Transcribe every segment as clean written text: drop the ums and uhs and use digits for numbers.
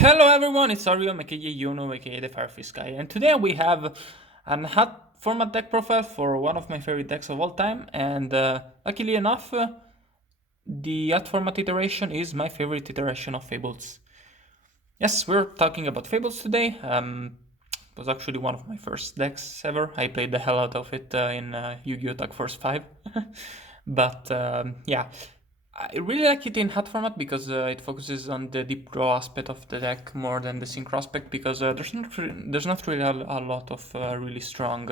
Hello everyone, it's Ariel, aka Yono, aka the Firefish guy, and today we have an hot format deck profile for one of my favorite decks of all time, and luckily enough, the hot format iteration is my favorite iteration of Fables. Yes, we're talking about Fables today. It was actually one of my first decks ever. I played the hell out of it in Yu-Gi-Oh! Tag Force 5. But yeah, I really like it in hot format because it focuses on the deep draw aspect of the deck more than the synchro aspect because there's not really a lot of really strong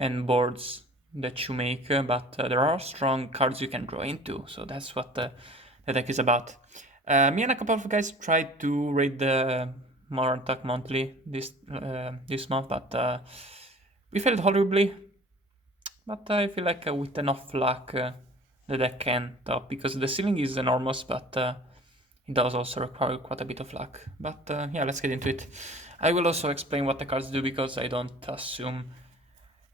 end boards that you make, but there are strong cards you can draw into, so that's what the deck is about. Me and a couple of guys tried to raid the Modern Attack Monthly this month, but we failed horribly. But I feel like with enough luck, the deck can top because the ceiling is enormous, but it does also require quite a bit of luck. But yeah, let's get into it. I will also explain what the cards do because I don't assume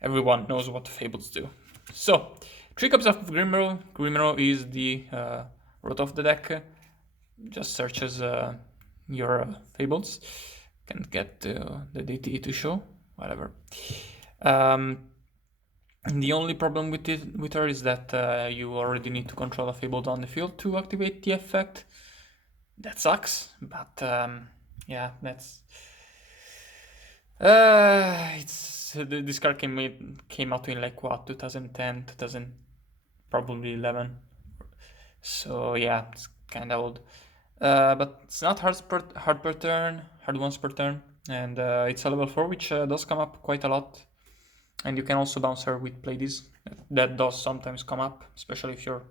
everyone knows what Fables do. So, 3 copies of Grimrow. Grimrow is the root of the deck. Just searches your Fables. Can't get the DT to show, whatever. The only problem with her is that you already need to control a Fabled on the field to activate the effect. That sucks, but yeah, that's this card came out in like what 2010, 2000, probably 11. So yeah, it's kind of old. But it's not hard per turn, hard once per turn, and it's a level 4, which does come up quite a lot. And you can also bounce her with Pleiades. That does sometimes come up, especially if you're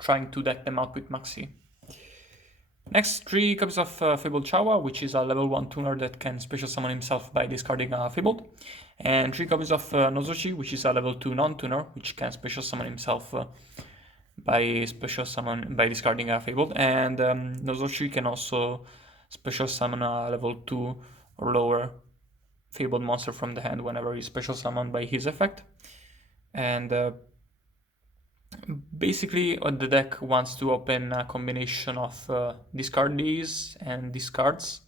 trying to deck them out with Maxi. Next, 3 copies of Fabled Chawa, which is a level 1 tuner that can special summon himself by discarding a Fabled. And 3 copies of Nozuchi, which is a level 2 non-tuner, which can special summon himself by discarding a Fabled. And Nozuchi can also special summon a level 2 or lower Fabled monster from the hand whenever he's special summoned by his effect. And basically the deck wants to open a combination of discard these and discards,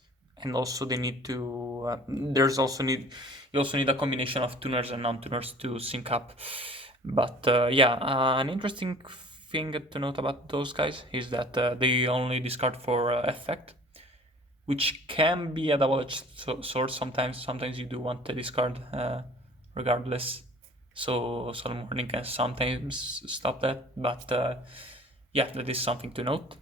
and also they need to you also need a combination of tuners and non-tuners to sync up. But yeah, an interesting thing to note about those guys is that they only discard for effect, which can be a double-edged sword sometimes. Sometimes you do want to discard regardless. So Solemn Warning can sometimes stop that, but yeah, that is something to note.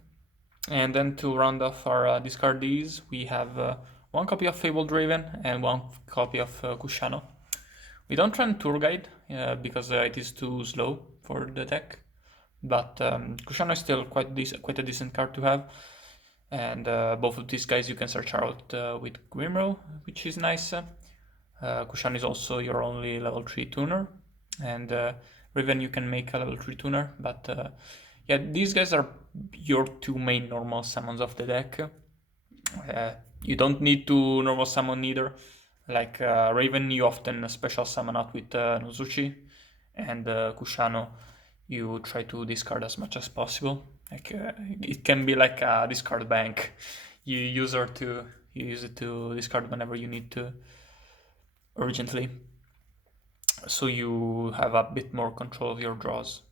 And then to round off our discardees, we have 1 copy of Fabled Raven and 1 copy of Kushano. We don't run Tour Guide because it is too slow for the deck, but Kushano is still quite a decent card to have. And both of these guys you can search out with Grimrow, which is nice. Kushan is also your only level 3 tuner, and Riven you can make a level 3 tuner, but yeah, these guys are your 2 main normal summons of the deck. You don't need to normal summon either. Like Raven, you often special summon out with Nozuchi, and Kushano, you try to discard as much as possible. Like it can be like a discard bank. You use it to discard whenever you need to urgently. So you have a bit more control of your draws.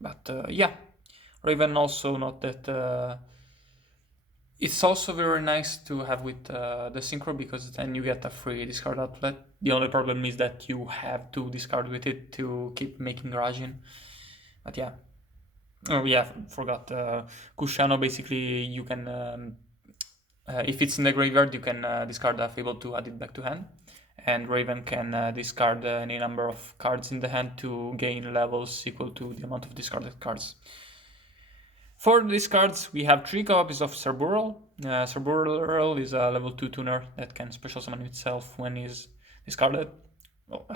But yeah, Raven also note that it's also very nice to have with the synchro because then you get a free discard outlet. The only problem is that you have to discard with it to keep making Rajin. But yeah. Oh yeah, forgot. Kushano, basically you can, if it's in the graveyard, you can discard a Fable to add it back to hand. And Raven can discard any number of cards in the hand to gain levels equal to the amount of discarded cards. For these cards, we have 3 copies of Cerbural. Cerbural is a level 2 tuner that can special summon itself when he's discarded. Well,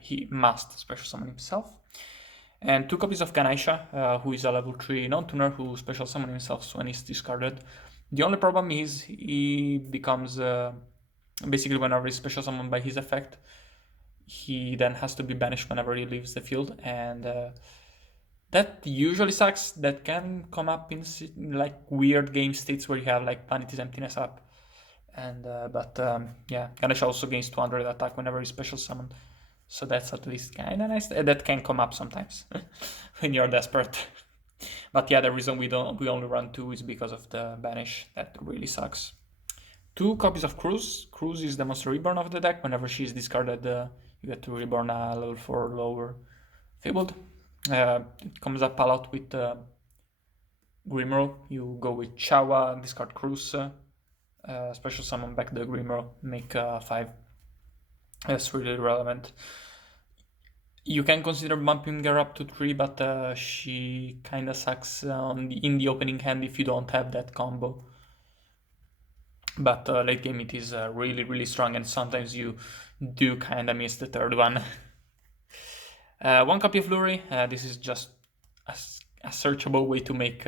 he must special summon himself. And 2 copies of Ganesha, who is a level 3 non-tuner who special summon himself when he's discarded. The only problem is he becomes, basically whenever he's special summoned by his effect, he then has to be banished whenever he leaves the field, and That usually sucks. That can come up in like weird game states where you have like Vanity's Emptiness up. And yeah, Ganesha also gains 200 attack whenever he's special summoned. So that's at least kind of nice. That can come up sometimes when you're desperate. But yeah, the reason we only run 2 is because of the banish. That really sucks. 2 copies of Cruz. Cruz is the monster reborn of the deck. Whenever she is discarded, you get to reborn a level 4 lower Fabled. It comes up a lot with Grimro. You go with Chawa, discard Cruz, special summon back the Grimro, make 5. That's really relevant. You can consider bumping her up to 3, but she kinda sucks in the opening hand if you don't have that combo. But late game it is really, really strong, and sometimes you do kinda miss the third one. 1 copy of Lurie. This is just a searchable way to make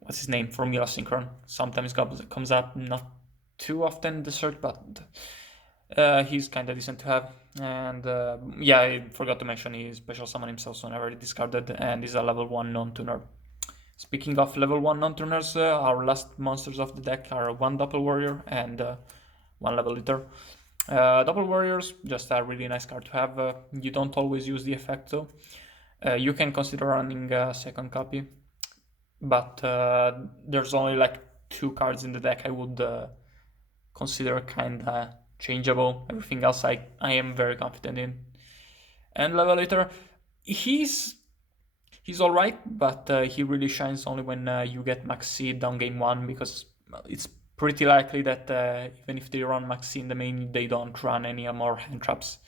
what's his name, Formula Synchron. Sometimes comes up, not too often the search, but he's kind of decent to have. And yeah, I forgot to mention he special summon himself, so never discarded, and is a level 1 non-tuner. Speaking of level 1 non-tuners, our last monsters of the deck are 1 Doppel Warrior and 1 Level Eater. Doppel Warriors, just a really nice card to have. You don't always use the effect though. You can consider running a second copy, but there's only like 2 cards in the deck I would consider kinda changeable. Everything else I am very confident in. And Level Eater, he's alright, but he really shines only when you get Max C down game 1, because it's pretty likely that even if they run Max C in the main, they don't run any more hand traps.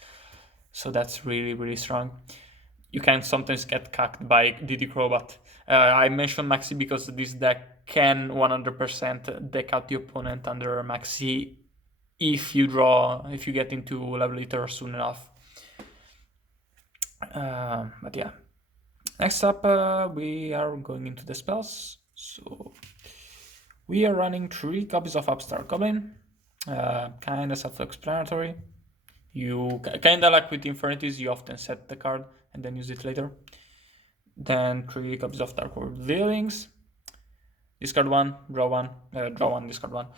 So that's really, really strong. You can sometimes get cucked by Diddy Crow, but I mentioned Maxi because this deck can 100% deck out the opponent under Maxi if you get into Level Eater soon enough. But yeah. Next up, we are going into the spells. So we are running 3 copies of Upstart Goblin. Kinda self-explanatory. You kinda like with Infernities, you often set the card and then use it later. Then 3 copies of Dark World Veilings. Discard 1, draw 1, discard 1.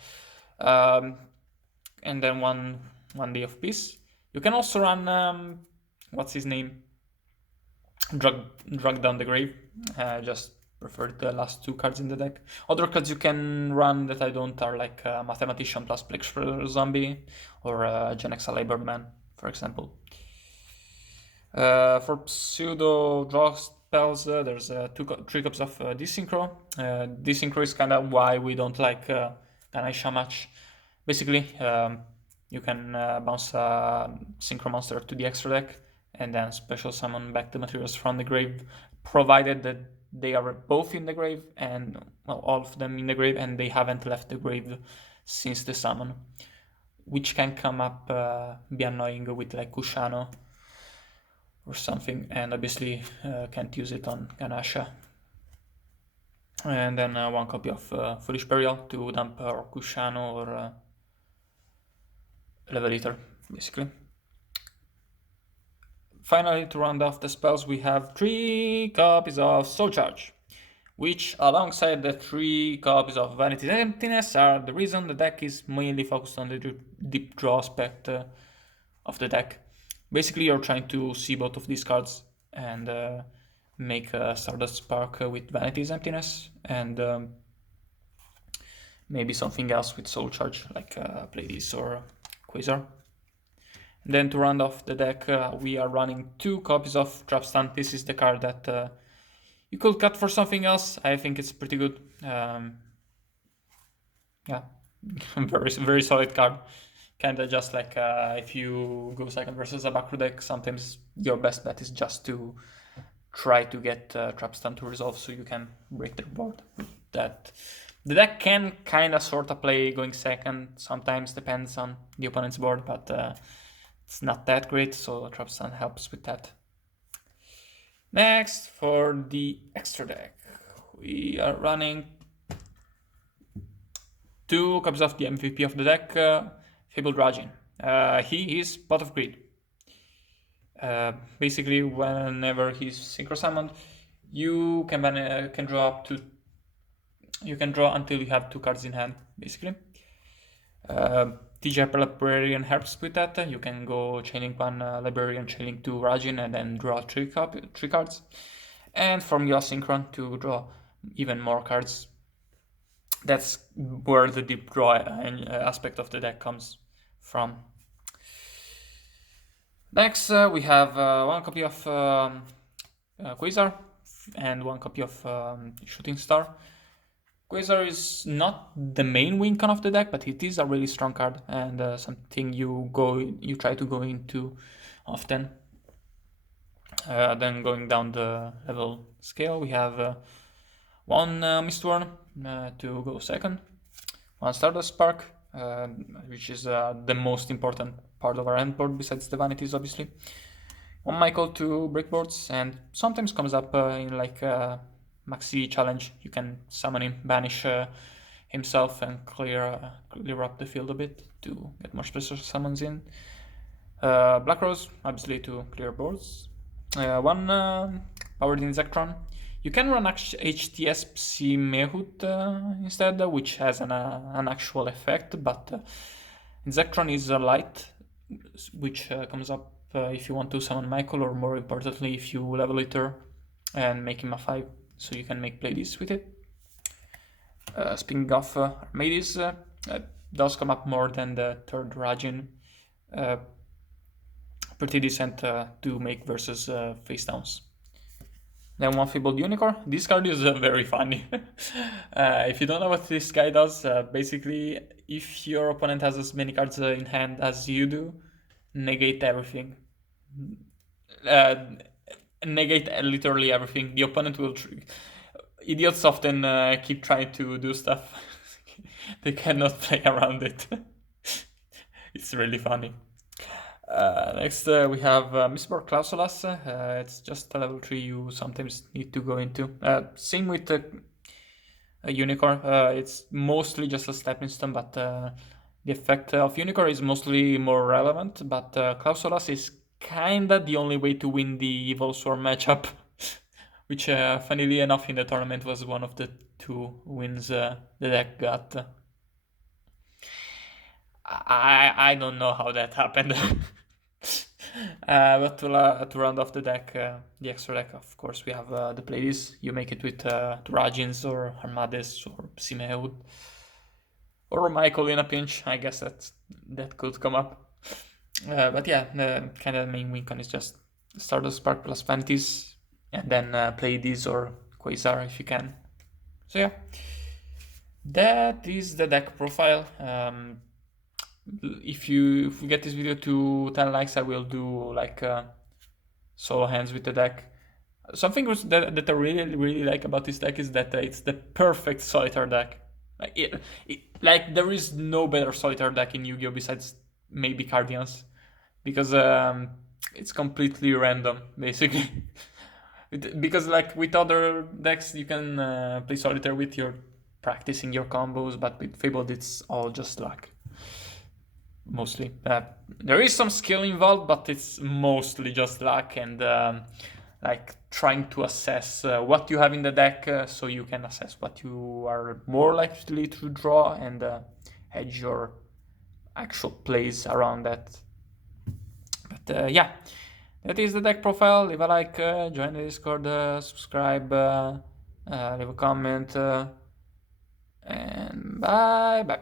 And then one Day of Peace. You can also run, what's his name? Drug Down the Grave. Just prefer the last 2 cards in the deck. Other cards you can run that I don't are like Mathematician plus Plague Zombie or Genexa Labor Man, for example. For pseudo draw spells, there's 3 copies of Desynchro. Desynchro is kind of why we don't like Ganesha much. Basically, you can bounce a Synchro monster to the extra deck and then special summon back the materials from the grave, provided that they are both in the grave, and well, all of them in the grave, and they haven't left the grave since the summon, which can come up, be annoying with like Kushano or something, and obviously can't use it on Ganesha. And then 1 copy of Foolish Burial to dump or Kushano or Level Eater, basically. Finally, to round off the spells, we have 3 copies of Soul Charge, which, alongside the 3 copies of Vanity's Emptiness, are the reason the deck is mainly focused on the deep draw aspect of the deck. Basically, you're trying to see both of these cards and make a Stardust Spark with Vanity's Emptiness, and maybe something else with Soul Charge, like Pleiades or Quasar. Then to round off the deck, we are running 2 copies of Trapstand. This is the card that you could cut for something else. I think it's pretty good. Yeah, very, very solid card. Kinda just like if you go second versus a Bakru deck, sometimes your best bet is just to try to get Trapstand to resolve so you can break their board. That the deck can kinda sorta play going second, sometimes depends on the opponent's board, but it's not that great, so Trapstand helps with that. Next, for the extra deck, we are running 2 copies of the MVP of the deck, Fabled Rajin. He is Pot of Greed. Basically, whenever he's synchro summoned, you can draw up to. You can draw until you have 2 cards in hand, basically. TG Librarian helps with that. You can go Chainlink 1 Librarian, Chainlink 2 Rajin, and then draw 3 cards. And Formula Synchron to draw even more cards. That's where the deep draw aspect of the deck comes from. Next, we have 1 copy of Quasar and 1 copy of Shooting Star. Quasar is not the main win con of the deck, but it is a really strong card and something you try to go into often. Then going down the level scale, we have 1 Mistborn to go second, 1 Stardust Spark, which is the most important part of our end board besides the vanities, obviously. 1 Michael to breakboards, and sometimes comes up in like Maxi challenge. You can summon him, banish himself, and clear up the field a bit to get more special summons in. Black Rose, obviously, to clear boards. 1 Powered Insectron. You can run HTS Psi Mehut instead, which has an actual effect, but Insectron is a light, which comes up if you want to summon Michael, or more importantly, if you level it and make him a 5, so you can make playlists with it. Speaking of Armades, does come up more than the 3rd Rajin. Pretty decent to make versus face downs. Then 1 Fabled Unicorn. This card is very funny. If you don't know what this guy does, basically, if your opponent has as many cards in hand as you do, negate everything. Negate literally everything. The opponent will... Idiots often keep trying to do stuff. They cannot play around it. It's really funny. Next, we have Mistborn Clausulas. It's just a level 3 you sometimes need to go into. Same with a Unicorn. It's mostly just a stepping stone, but the effect of Unicorn is mostly more relevant. But Clausulas is kinda the only way to win the Evil Swarm matchup, which, funnily enough, in the tournament was one of the 2 wins the deck got. I don't know how that happened. But to round off the deck, the extra deck, of course, we have the playlist. You make it with Rajins or Armades or Simeud or Michael in a pinch. I guess that could come up. But yeah, the kind of main win con is just Stardust Spark plus Vanities, and then play these or Quasar if you can. So yeah, that is the deck profile. If we get this video to 10 likes, I will do like solo hands with the deck. Something that I really like about this deck is that it's the perfect solitaire deck. Like there is no better solitaire deck in Yu-Gi-Oh besides maybe Guardians, because it's completely random basically. Because like with other decks you can play solitaire with your practicing your combos, but with Fabled it's all just luck. Mostly. There is some skill involved, but it's mostly just luck and like trying to assess what you have in the deck, so you can assess what you are more likely to draw and hedge your actual plays around that. But yeah, that is the deck profile. Leave a like, join the Discord, subscribe, leave a comment, and bye bye.